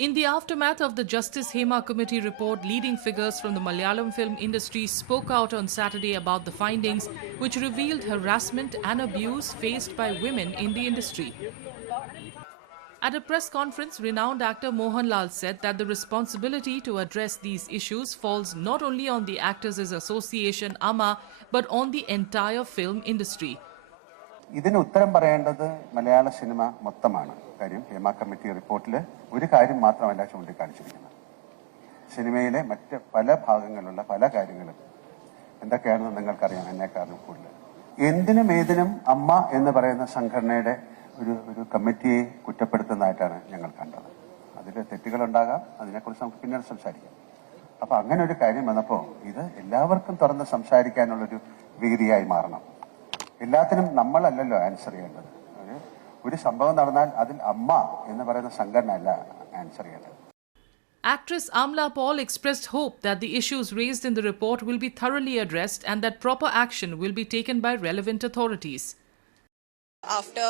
In the aftermath of the Justice Hema Committee report, leading figures from the Malayalam film industry spoke out on Saturday about the findings, which revealed harassment and abuse faced by women in the industry. At a press conference, renowned actor Mohanlal said that the responsibility to address these issues falls not only on the Actors Association AMA, but on the entire film industry. ഇതിന് ഉത്തരം പറയേണ്ടത് മലയാള സിനിമ മൊത്തമാണ്. കാര്യം ഹേമ കമ്മിറ്റി റിപ്പോർട്ടിൽ ഒരു കാര്യം മാത്രമല്ല ചൂണ്ടിക്കാണിച്ചിരിക്കുന്നത്. സിനിമയിലെ മറ്റ് പല ഭാഗങ്ങളിലുള്ള പല കാര്യങ്ങളും എന്തൊക്കെയാണെന്ന് നിങ്ങൾക്കറിയാം, എന്നെക്കാളും കൂടുതൽ. എന്തിനും ഏതിനും അമ്മ എന്ന് പറയുന്ന സംഘടനയുടെ ഒരു കമ്മിറ്റിയെ കുറ്റപ്പെടുത്തുന്നതായിട്ടാണ് ഞങ്ങൾ കണ്ടത്. അതിൽ തെറ്റുകളുണ്ടാകാം, അതിനെക്കുറിച്ച് നമുക്ക് പിന്നീട് സംസാരിക്കാം. അപ്പോൾ അങ്ങനെ ഒരു കാര്യം വന്നപ്പോൾ ഇത് എല്ലാവർക്കും തുറന്ന് സംസാരിക്കാനുള്ളൊരു വേദിയായി മാറണം. എല്ലാത്തിനും നമ്മളല്ലല്ലോ ആൻസർ ചെയ്യേണ്ടത്. ഒരു സംഭവം നടന്നാൽ അതിൽ അമ്മ എന്ന് പറയുന്ന സംഘടന അല്ല ആൻസർ ചെയ്യേണ്ടത്. Actress Amla Paul expressed hope that the issues raised in the report will be thoroughly addressed and that proper action will be taken by relevant authorities. After,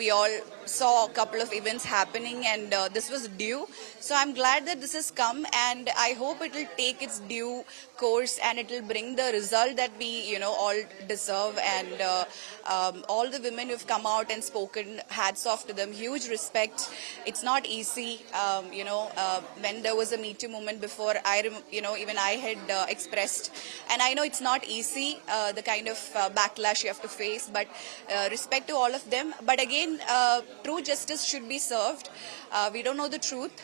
we all saw a couple of events happening and this was due. So I'm glad that this has come and I hope it will take its due course and it will bring the result that we, all deserve. And all the women who've come out and spoken, hats off to them, huge respect. It's not easy, when there was a Me Too movement before, even I had expressed. And I know it's not easy, the kind of backlash you have to face, but respect to all of them. But again, true justice should be served. We don't know the truth.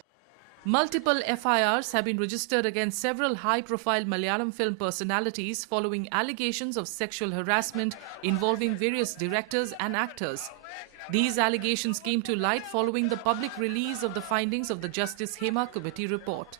Multiple FIRs have been registered against several high-profile Malayalam film personalities following allegations of sexual harassment involving various directors and actors. These allegations came to light following the public release of the findings of the Justice Hema Committee report.